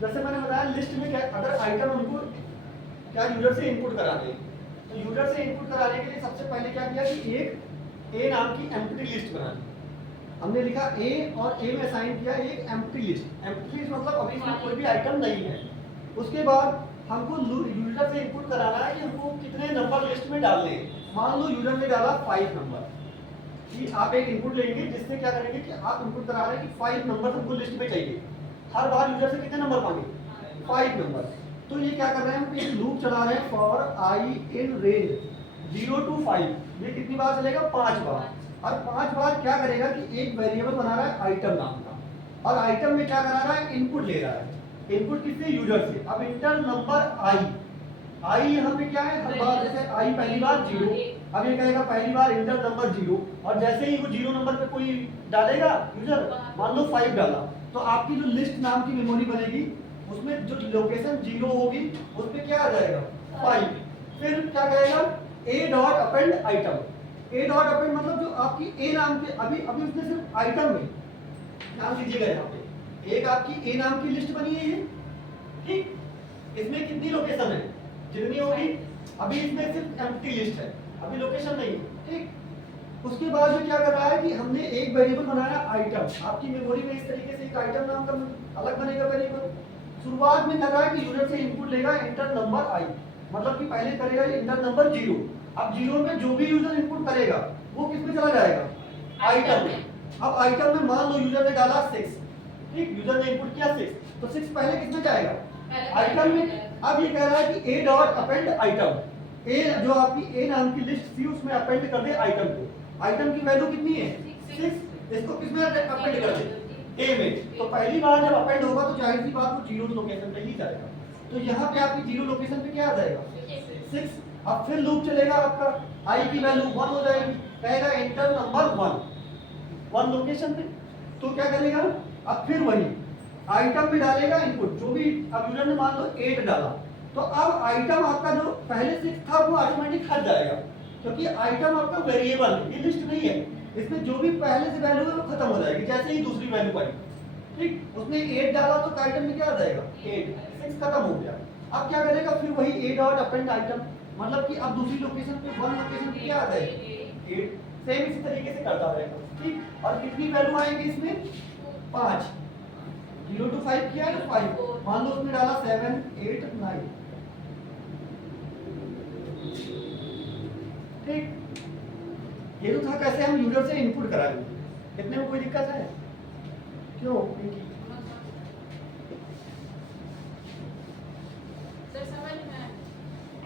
जैसे मैंने बताया लिस्ट में क्या, अगर आइटम हमको क्या यूजर से इनपुट कराने हैं, तो यूजर से इनपुट कराने के लिए सबसे पहले क्या किया कि एक ए नाम की एम्प्टी लिस्ट बनानी। हमने लिखा ए और ए में असाइन किया एक एम्प्टी लिस्ट। एम्प्टी लिस्ट मतलब अभी इसमें कोई भी आइटम नहीं है। उसके बाद हमको यूजर से इनपुट कराना है कि हमको कितने नंबर लिस्ट में डालने हैं। मान लो यूजर ने डाला 5 नंबर, कि आप एक इनपुट लेंगे जिससे क्या करेंगे कि आप इनपुट करा रहे हैं कि 5 नंबर हमको लिस्ट में चाहिए। हर बार यूजर से कितने नंबर मांगे? 5 नंबर। तो ये क्या कर रहे हैं, हम एक लूप चला रहे हैं for I in range 0 to 5। ये कितनी बार चलेगा? 5 बार। और 5 बार क्या करेगा कि एक वेरिएबल बना रहा है आइटम नाम का, और आइटम में क्या करा रहा है? इनपुट ले रहा है। इनपुट किससे? यूजर से। अब इंटर नंबर आई यहाँ पे क्या है? हर बार जैसे आई पहली बार 0, अब ये कहेगा पहली बार इंटर नंबर 0, और जैसे ही वो 0 नंबर पे कोई डालेगा यूजर, मान लो 5 डाला, तो आपकी जो लिस्ट नाम की मेमोरी बनेगी उसमें जो लोकेशन 0 होगी उस पे क्या आ जाएगा? 5। फिर क्या कहेगा? ए डॉट अपेंड आइटम। ए डॉट अपेंड मतलब जो आपकी ए नाम के अभी उसने सिर्फ आइटम में नाम लीजिएगा, यहाँ पे एक आपकी ए नाम की लिस्ट बनी है ये, ठीक। इसमें कितनी लोकेशन है? जितनी होगी। अभी इसमें सिर्फ एम्प्टी लिस्ट है, अभी लोकेशन नहीं है, ठीक। उसके बाद में क्या कर रहा है कि हमने एक वेरिएबल बनाया आइटम। आपकी मेमोरी में इस तरीके से एक आइटम नाम का अलग बनेगा वेरिएबल। शुरुआत में कर रहा है कि यूजर से इनपुट लेगा इंटर नंबर आई, मतलब कि पहले करेगा इंटर नंबर 0। अब 0 में जो भी यूजर इनपुट करेगा वो किस में चला जाएगा? आइटम में। अब आइटम में मान लो यूजर ने डाला 6, ठीक। यूजर ने इनपुट किया 6, तो 6 पहले किस में जाएगा? आइटम में। अब ये कह रहा है कि ए डॉट अपेंड आइटम। ए जो आपकी ए नाम की लिस्ट थी उसमें अपेंड कर दे आइटम को। आइटम की वैल्यू कितनी है? 6। इसको किस में अपेंड कर दे? ए में। तो पहली बार जब अपेंड होगा तो जाहिर सी बात वो 0 लोकेशन पे ही जाएगा। तो यहाँ पे आपकी 0 लोकेशन पे क्या आ जाएगा? 6। अब फिर लूप चलेगा आपका, आई की वैल्यू 1 हो जाएगी, कहेगा एंटर नंबर 1 लोकेशन पे। तो क्या करेगा? अब फिर वही आइटम में डालेगा इनपुट जो भी। अब यूजर ने मान लो 8 डाला, तो अब आइटम आपका जो पहले 6 था वो ऑटोमेटिक हट जाएगा, क्योंकि आइटम आपका वेरिएबल है, ये लिस्ट नहीं है। इसमें जो भी पहले से वैल्यू है वो खत्म हो जाएगी जैसे ही दूसरी वैल्यू आई, ठीक। उसने 8 डाला तो आइटम में क्या आ जाएगा? 8। 6 खत्म हो गया। अब क्या करेगा? फिर वही ए डॉट अपेंड आइटम, मतलब कि अब दूसरी लोकेशन पे 1 लोकेशन पे क्या आ जाएगी? 8। सेम इसी तरीके से करता रहेगा, ठीक। और कितनी वैल्यू आएगी इसमें? 5। 0 to 5 किया है 5। मान लो उसने डाला 7 8 9, ठीक। ये तो था कैसे हम यूजर से इनपुट कराएंगे। इतने में कोई दिक्कत है? क्यों?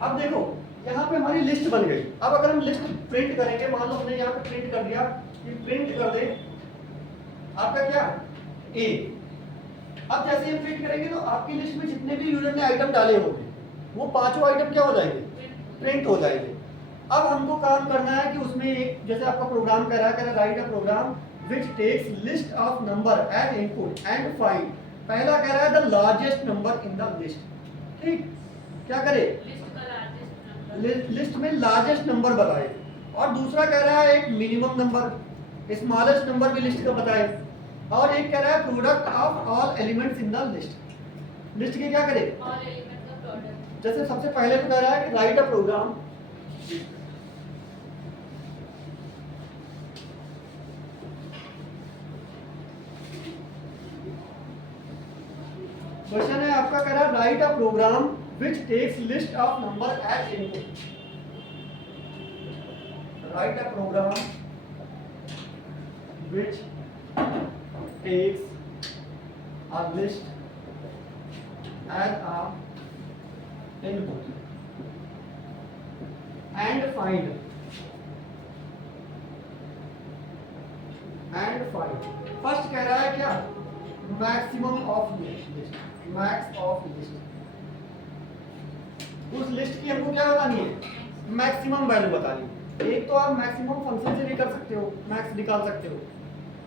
अब देखो यहाँ पे हमारी लिस्ट बन गई। अब अगर हम लिस्ट प्रिंट करेंगे, मान लो हमने यहाँ पे प्रिंट कर दिया कि प्रिंट कर दे आपका क्या? ए। अब जैसे हम प्रिंट करेंगे तो आपकी लिस्ट में जितने भी यूजर ने आइटम डाले होंगे वो पांचों आइटम क्या हो जाएंगे? प्रिंट हो जाएंगे। अब हमको काम करना है कि उसमें एक, जैसे आपका प्रोग्राम कह रहा है write a program which takes list of number as input and find. पहला कह रहा है the largest number in the list, ठीक। क्या करे? लिस्ट में लार्जेस्ट नंबर बताए। और दूसरा कह रहा है एक मिनिमम नंबर, स्मॉलेस्ट नंबर भी लिस्ट का बताए। और एक कह रहा है product of all elements in the list. List के क्या करे? जैसे सबसे पहले तो कह रहा है कि राइट अ प्रोग्राम, क्वेश्चन है आपका, कह रहा है write a program which takes list of number as input. Write a program which takes a list as a input and find first कह रहा है क्या? Maximum of list, max of list. उस लिस्ट की हमको क्या बतानी है? मैक्सिमम वैल्यू बतानी है। एक तो आप मैक्सिमम फंक्शन से भी कर सकते हो, मैक्स निकाल सकते हो,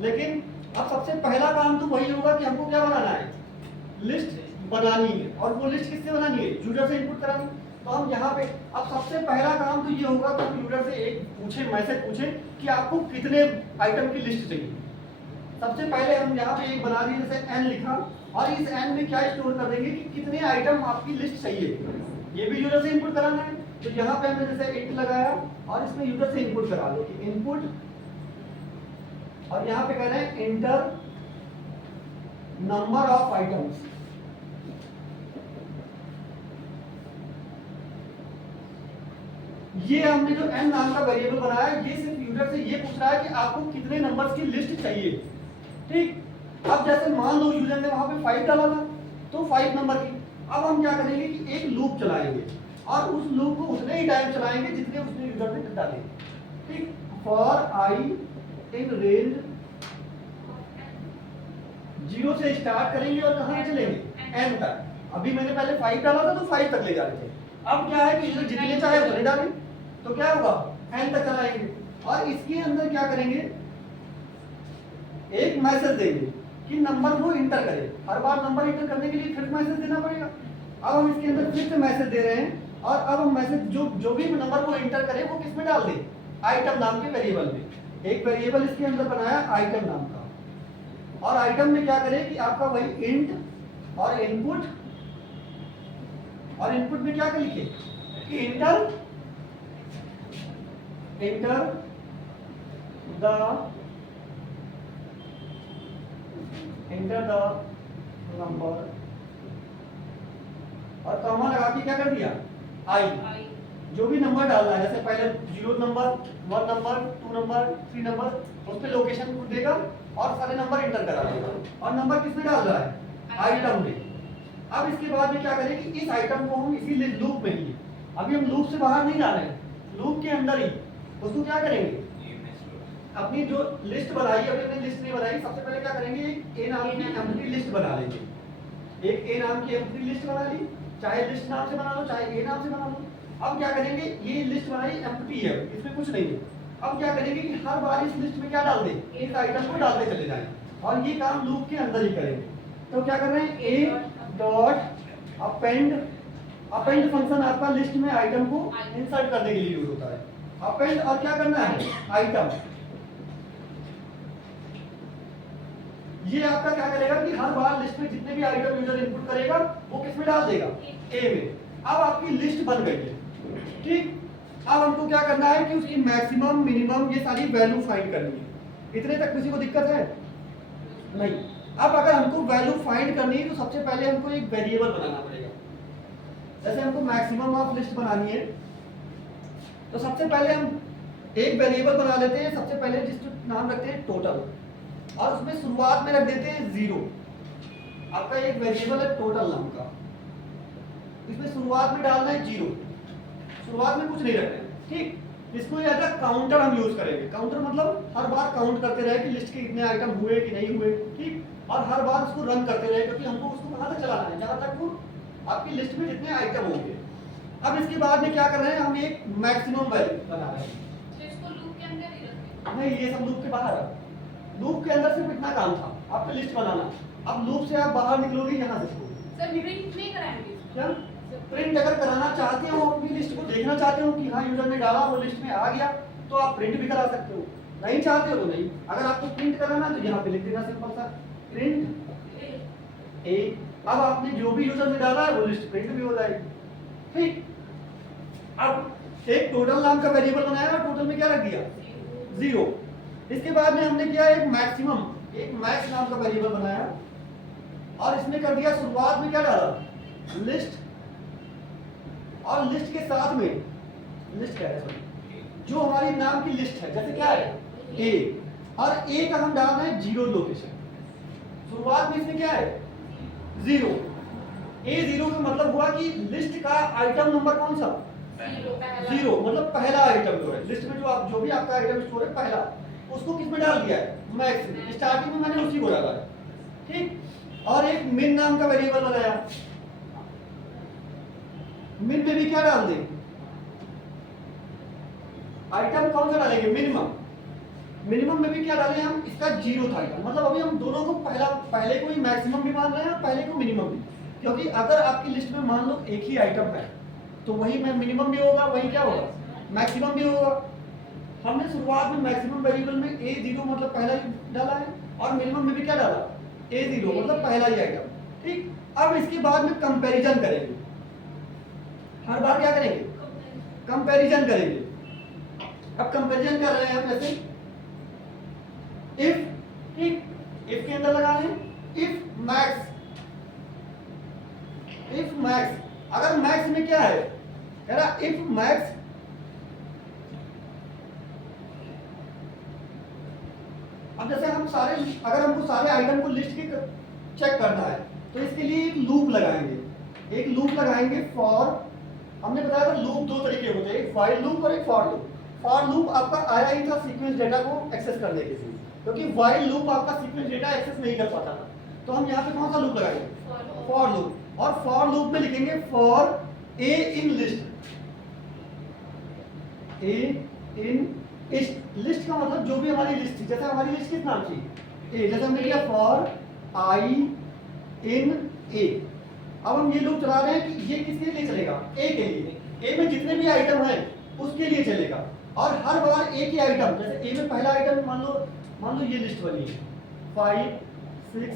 लेकिन अब सबसे पहला काम तो वही होगा कि हमको क्या बनाना है? लिस्ट बनानी है। और वो लिस्ट किससे बनानी है? यूजर से इनपुट करानी। तो हम यहाँ पे अब सबसे पहला काम तो ये होगा कि हम यूजर से एक पूछे, मैसेज पूछे कि आपको कितने आइटम की लिस्ट चाहिए। सबसे पहले हम यहाँ पे एक बना दिए, जैसे n लिखा, और इस n में क्या स्टोर कर देंगे कि कितने आइटम आपकी लिस्ट चाहिए, ये भी यूजर से इनपुट कराना है। तो यहाँ पे हमने जैसे इंट लगाया और इसमें यूजर से इनपुट करा लो कि इनपुट, और यहाँ पे कह रहे हैं एंटर नंबर ऑफ आइटम्स। ये हमने जो n नाम का वेरिएबल बनाया है, ये सिर्फ यूजर से ये पूछ रहा है कि आपको कितने नंबर्स की लिस्ट चाहिए। ठीक, अब जैसे मान लो यूजर ने वहां पे 5 डाला था, तो 5 नंबर की। अब हम क्या करेंगे कि एक लूप चलाएंगे और उस लूप को उतने ही टाइम चलाएंगे जितने उसने यूजर ने डाले। ठीक, फॉर आई इन रेंज 0 से स्टार्ट करेंगे और कहां चलेंगे n तक। अभी मैंने पहले 5 डाला था तो 5 तक ले जा रहे थे। अब क्या है कि यूजर जितने चाहे उतने डालें, तो क्या होगा n तक चलाएंगे। और इसके अंदर क्या करेंगे, एक मैसेज देंगे कि नंबर वो इंटर करे। हर बार नंबर इंटर करने के लिए फिर मैसेज देना पड़ेगा। अब हम इसके अंदर फिर से मैसेज दे रहे हैं, और अब हम मैसेज जो भी नंबर वो इंटर करे वो किस में डाल दें, आइटम नाम के वेरिएबल में। एक वेरिएबल इसके अंदर बनाया आइटम नाम का, और आइटम में क्या करें कि आपका वही इंट और इनपुट, और इनपुट में क्या कर लिखे कि इंटर द नंबर, और कॉमा लगा के क्या कर दिया आई। जो भी नंबर डालना है, जैसे पहले 0 नंबर, 1 नंबर, 2 नंबर, 3 नंबर, उस पे लोकेशन देगा और सारे नंबर इंटर करा देगा। और नंबर किस में डाल रहा है, आइटम में। अब इसके बाद में क्या करें कि इस आइटम को हम इसी लूप में ही, अभी हम लूप से बाहर नहीं जा रहे हैं, लूप के अंदर ही उसको क्या करेंगे, अपनी जो लिस्ट बनाई, अभी हमने लिस्ट नहीं बनाई, सबसे पहले क्या करेंगे, एक ए नाम की एम्प्टी लिस्ट बना लेंगे। एक ए नाम की एम्प्टी लिस्ट बना ली, चाहे लिस्ट नाम से बना लो चाहे ए नाम से बना लो। अब क्या करेंगे, ये लिस्ट बनाई एम्प्टी है, इसमें कुछ नहीं है। अब क्या करेंगे कि हर बार इस लिस्ट में क्या डाल दें, इस आइटम को डालते चले जाएं, और ये काम लूप के अंदर ही करेंगे। तो क्या कर रहे हैं, ए डॉट अपेंड फंक्शन आपका लिस्ट में आइटम को इंसर्ट करने के लिए यूज होता है। अपेंड, और क्या करना है, आइटम। ये आपका क्या करेगा कि हर बार लिस्ट में जितने भी आइटम यूजर इनपुट करेगा वो किस में डाल देगा, ए में। अब आपकी लिस्ट बन गई है। ठीक, अब हमको क्या करना है कि उसकी मैक्सिमम मिनिमम ये सारी वैल्यू फाइंड करनी है। इतने तक किसी को दिक्कत है नहीं। अब अगर हमको वैल्यू फाइंड करनी है तो सबसे पहले हमको एक वेरिएबल बनाना पड़ेगा। जैसे हमको मैक्सिमम ऑफ लिस्ट बनानी है, तो सबसे पहले हम एक वेरिएबल बना लेते हैं। सबसे पहले जिसका नाम रखते हैं टोटल, और उसमें शुरुआत में रख देते हैं 0। आपका एक वेरिएबल है टोटल नाम का, इसमें शुरुआत में डालना है 0, शुरुआत में कुछ नहीं रखना है। ठीक, इसको एज अ काउंटर हम यूज करेंगे। काउंटर मतलब हर बार काउंट करते रहे कि लिस्ट के कितने आइटम हुए कि नहीं हुए। ठीक, और हर बार उसको रन करते रहे, क्योंकि हमको उसको कहां तक चलाना है, जहां तक वो आपकी लिस्ट में जितने आइटम होंगे। अब इसके बाद में क्या कर रहे हैं, हम एक मैक्सिमम वैल्यू बना रहे हैं। तो इसको लूप के अंदर ही रखें? नहीं, ये सब लूप के बाहर है। लूप के अंदर सिर्फ इतना काम था आपका लिस्ट बनाना। अब लूप से आप बाहर निकलोगे यहाँ से। सर प्रिंट नहीं कराएंगे क्या प्रिंट अगर कराना चाहते हो, अपनी लिस्ट को देखना चाहते हो कि हाँ यूजर ने डाला वो लिस्ट में आ गया, तो आप प्रिंट भी करा सकते हो। नहीं चाहते हो तो नहीं। अगर आपको प्रिंट कराना तो यहाँ पे लिख देना सिंपल सा प्रिंट ए। अब आपने जो भी यूजर ने डाला है वो लिस्ट प्रिंट भी हो जाएगी। ठीक, अब एक टोटल नाम का वेरिएबल बनाया और टोटल में क्या रख दिया, 0। इसके बाद में हमने किया एक मैक्सिमम, एक मैक्स नाम का वेरिएबल बनाया, और इसमें कर दिया शुरुआत में क्या डाला, लिस्ट, और लिस्ट के साथ में लिस्ट क्या है, जो हमारी नाम की लिस्ट है, जैसे क्या है ए, और ए का हम डाल रहे हैं 0 लोकेशन। शुरुआत में इसमें क्या है 0। ए 0 का मतलब हुआ कि लिस्ट का आइटम नंबर कौन सा, 0, मतलब पहला आइटम जो है लिस्ट में, जो भी आपका आइटम स्टोर है पहला, उसको किस में डाल दिया है, मैक्स में। स्टार्टिंग में मैंने उसी को डाला है। ठीक, और एक मिन नाम का वेरिएबल बनाया। मिन में भी क्या डाल दें, आइटम कौन सा डालेंगे, मिनिमम। मिनिमम में भी क्या डालें हम, इसका 0 था आइटम, मतलब अभी हम दोनों को पहले को ही मैक्सिमम भी मान रहे हैं, पहले को मिनिमम भी। क्योंकि अगर आपकी लिस्ट में मान लो एक ही आइटम है, तो वही में मिनिमम भी होगा, वही क्या होगा, मैक्सिमम भी होगा। हमने शुरुआत में मैक्सिमम वेरिएबल में a 0 मतलब पहला ही डाला है, और मिनिमम में भी क्या डाला A0 मतलब पहला ही आइटम। ठीक, अब इसके बाद में कंपैरिजन करेंगे, हर बार क्या करेंगे कंपैरिजन करेंगे। अब कंपैरिजन कर रहे हैं हम जैसे इफ, ठीक, इफ के अंदर लगा रहे हैं इफ मैक्स, इफ मैक्स, अगर मैक्स में क्या है कह रहा इफ मैक्स, अब जैसे हम सारे, अगर हमको सारे आइटम को लिस्ट के चेक करना है तो इसके लिए एक लूप लगाएंगे, एक लूप लगाएंगे फॉर, हमने बताया था लूप दो तरीके होते हैं, एक while लूप और एक फॉर लूप। फॉर लूप आपका आया ही था सीक्वेंस डेटा को एक्सेस करने के लिए, क्योंकि while लूप आपका सीक्वेंस डेटा एक्सेस नहीं कर पाता था, तो हम यहाँ पे कौन सा लूप लगाएंगे फॉर लूप, और फॉर लूप में लिखेंगे फॉर ए इन लिस्ट, ए इन इस लिस्ट का मतलब जो भी हमारी लिस्ट थी, जैसे हमारी लिस्ट किस नाम थी ए, जैसे हमने किया फॉर आई इन ए। अब हम ये लूप चला रहे हैं कि ये किसके लिए चलेगा ए के लिए, ए में जितने भी आइटम हैं उसके लिए चलेगा, और हर बार ए के आइटम, जैसे ए में पहला आइटम मान लो ये लिस्ट बनी है 5 6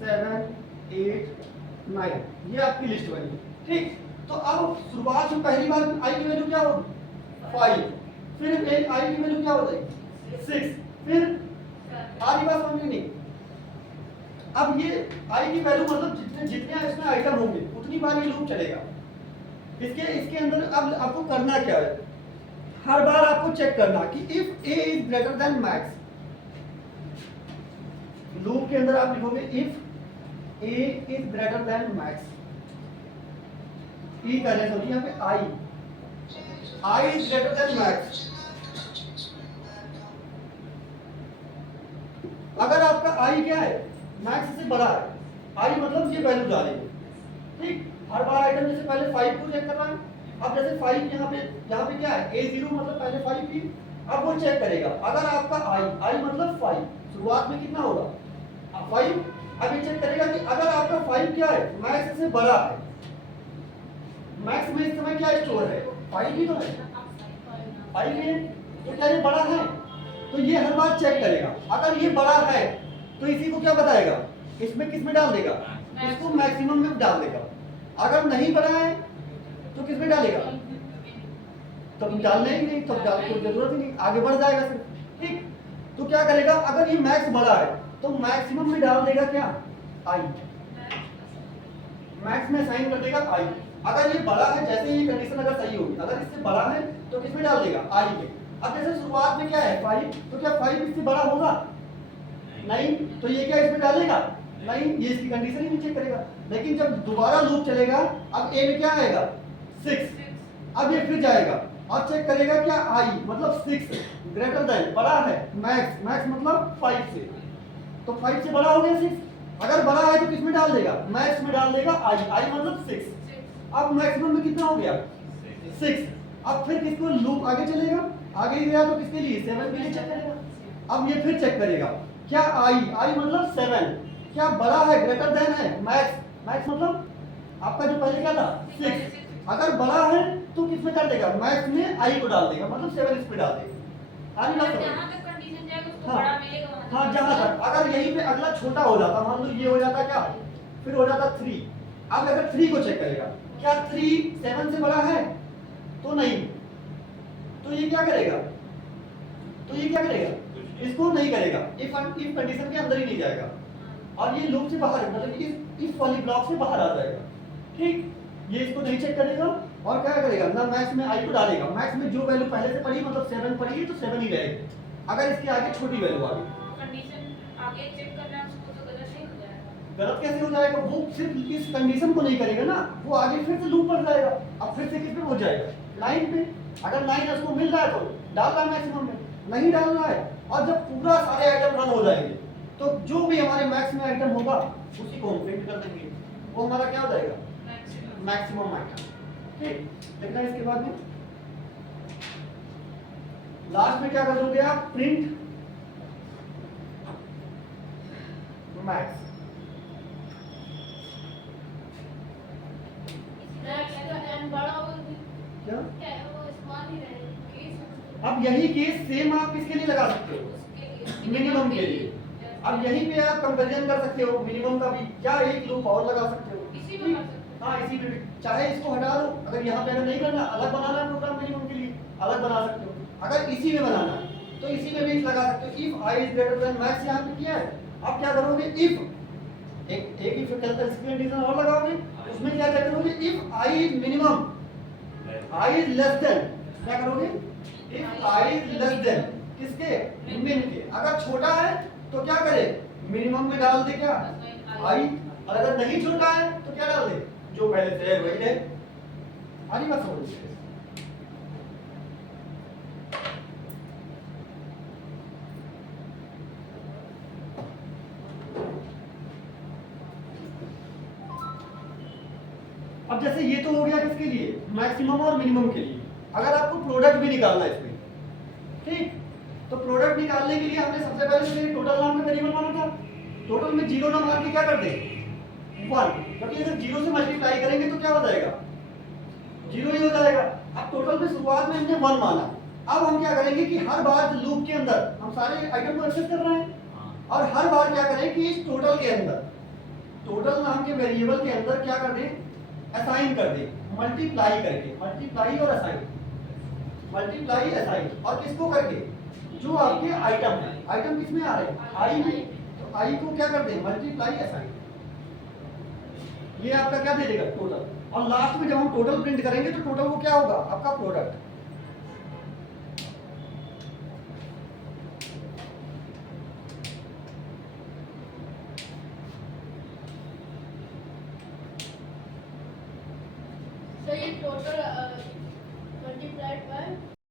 7 8 9, ये आपकी लिस्ट बनी है। ठीक, तो अब शुरुआत में पहली बार आई की वैल्यू क्या होगी 5, फिर आई की वैल्यू क्या हो जाएगी 6, फिर आधी बात समझ में नहीं। अब ये आई की वैल्यू मतलब जितने जितने इसमें आइटम होंगे उतनी बार ये लूप चलेगा। इसके अंदर अब आपको करना क्या है, हर बार आपको चेक करना कि if a is greater than max, loop के अंदर आप लिखोगे if a is greater than max, ई का रेस होती है यहाँ पे i is greater than max. अगर आपका आई क्या है मैक्स से बड़ा है, आई मतलब ये वैल्यू डालेंगे। ठीक, हर बार आइटम जैसे पहले 5 को चेक कर रहा है, अब जैसे 5 यहाँ पे क्या है A0 मतलब पहले 5 थी, अब वो चेक करेगा। अगर आपका आई मतलब 5, शुरुआत में कितना होगा 5, अब ये चेक करेगा कि अगर आपका 5 क्या है मैक्स से बड़ा है, मैक्स में इस समय क्या स्टोर है 5 ही तो है, 5 है तो क्या ये बड़ा है, तो ये हर बार चेक करेगा। अगर ये बड़ा है तो इसी को क्या बताएगा, इसमें किस में डाल देगा, इसको मैक्सिमम में डाल देगा। अगर नहीं बड़ा है तो किस में डालेगा, तब डालने ही नहीं, तब डालने की जरूरत ही नहीं, आगे बढ़ जाएगा सिर्फ। ठीक, तो क्या करेगा, अगर ये मैक्स बड़ा है तो मैक्सिमम में डाल देगा क्या आई, मैक्स में साइन कर देगा आई। अगर ये बड़ा है, जैसे ये कंडीशन अगर सही होगी, अगर इससे बड़ा है तो किस में डाल देगा आई में। अब जैसे शुरुआत में क्या है 5, तो क्या 5 इससे बड़ा होगा नहीं, तो ये क्या इसमें डालेगा नहीं, ये इसकी कंडीशन ही नहीं चेक करेगा। लेकिन जब दोबारा लूप चलेगा, अब ए में क्या आएगा 6, अब ये फिर जाएगा और चेक करेगा क्या आई मतलब 6 ग्रेटर देन बड़ा है मैक्स, मैक्स मतलब 5 से, तो 5 से बड़ा हो गया 6। अगर बड़ा है तो किस में डाल देगा मैक्स में डाल देगा आई, आई मतलब 6। अब मैक्सिमम में कितना हो गया 6। अब फिर किसको लूप आगे चलेगा, आगे गया तो किसके लिए 7 के लिए चेक करेगा। अब ये फिर चेक करेगा क्या आई मतलब 7 क्या बड़ा है ग्रेटर देन है मैक्स, मैक्स मतलब आपका जो पहले क्या था 6। अगर बड़ा है तो किस में कर देगा मैक्स में आई को डाल देगा, मतलब 7 इस पे डाल देगा। आगे बात जहाँ तक कंडीशन जाएगा उसको हाँ, बड़ा मिलेगा वहाँ तक। हाँ जहाँ तक, अगर यहीं पे अगला छोटा हो जाता, मान लो ये हो जाता क्या, फिर हो जाता 3। अब अगर 3 को चेक करेगा क्या 3 7 से बड़ा है तो नहीं, तो ये क्या करेगा, तो ये क्या करेगा इसको नहीं करेगा, इफ कंडीशन के अंदर ही नहीं जाएगा और ये लूप से बाहर मतलब इस वाली ब्लॉक से बाहर आ जाएगा। ठीक, ये इसको नहीं चेक करेगा और क्या करेगा ना मैक्स में आई को डालेगा, मैक्स में जो वैल्यू पहले से पड़ी मतलब 7 पड़ी तो 7 ही रहेगी। अगर इसके आगे छोटी वैल्यू आ गई कंडीशन आगे चेक करना है उसको तो गलत नहीं हो जाएगा। गलत कैसे हो जाएगा, वो सिर्फ इस कंडीशन को नहीं करेगा ना, वो आगे फिर से लूप पर जाएगा, अब फिर से किस पे हो जाएगा 9 पे। अगर 9 उसको मिल रहा है तो डाल रहा है मैक्सिमम में, नहीं डाल रहा है और जब पूरा सारे आइटम रन हो जाएंगे तो जो भी हमारे मैक्स में आइटम होगा उसी को हम प्रिंट कर देंगे, वो हमारा क्या हो जाएगा मैक्सिमम आइटम। ठीक, देखना इसके बाद में लास्ट में क्या कर दोगे आप प्रिंट मैक्स। क्या अब यही केस सेम आप किसके लिए लगा सकते हो मिनिमम के लिए। अब यहीं पे आप कंपैरिजन कर सकते हो मिनिमम का भी, क्या एक लूप और लगा सकते हो। इसी में कर सकते हैं। हाँ इसी में भी, चाहे इसको हटा दो, अगर यहाँ पे अगर नहीं करना, अलग बनाना है प्रोग्राम मिनिमम के लिए, अलग बना सकते हो। अगर इसी में बनाना है तो इसी में भी लगा सकते हो, if I is greater than max यहाँ पे किया है। अब क्या करोगे, इफ एक इफ कंडीशन और लगाओगे, उसमें क्या चेक करोगे, if I is minimum, I is less than, क्या करोगे, if I is less than किसके, मिन के। अगर छोटा है तो क्या करे, मिनिमम में डाल दे क्या, आई, और अगर नहीं छोटा है तो क्या डाल दे, जो पहले से है वही है। आनी बात समझ। अब जैसे ये तो हो गया किसके लिए, मैक्सिमम और मिनिमम के लिए। अगर आपको प्रोडक्ट भी निकालना है इसमें, ठीक, तो प्रोडक्ट निकालने के लिए हमने सबसे पहले से टोटल नाम का वेरिएबल माना था। टोटल में जीरो ना मान के क्या कर दे, 1, क्योंकि अगर जीरो से मल्टीप्लाई करेंगे तो क्या हो जाएगा, जीरो ही हो जाएगा। अब टोटल में शुरुआत में हमने 1 माना, अब हम क्या करेंगे कि हर बार लूप के अंदर हम सारे आइटम को एक्सेस कर रहे हैं, और हर बार क्या करें कि इस टोटल के अंदर, टोटल नाम के वेरिएबल के अंदर क्या कर दें, असाइन कर दे, मल्टीप्लाई करके, मल्टीप्लाई और असाइन, मल्टीप्लाई असाइन, और किसको करके, जो आपके आइटम है, आइटम किसमें आ रहे हैं, आई में, तो आई को क्या कर दे, मल्टीप्लाई असाइन। ये आपका क्या दे देगा, टोटल। और लास्ट में जब हम टोटल प्रिंट करेंगे तो टोटल वो क्या होगा, आपका प्रोडक्ट। So ये total multiplied by